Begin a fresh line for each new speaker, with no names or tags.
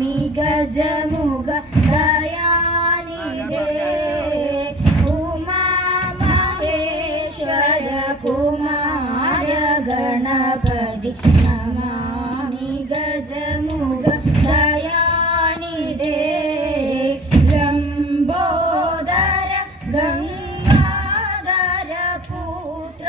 നമാമി ഗജമുഖ ദയാനിധേ ഉമാ മഹേശ്വര കുമാര ഗണപതി നമാമി ഗജമുഖ ദയാനിധേ ലംബോദര ഗംഗാധര പുത്ര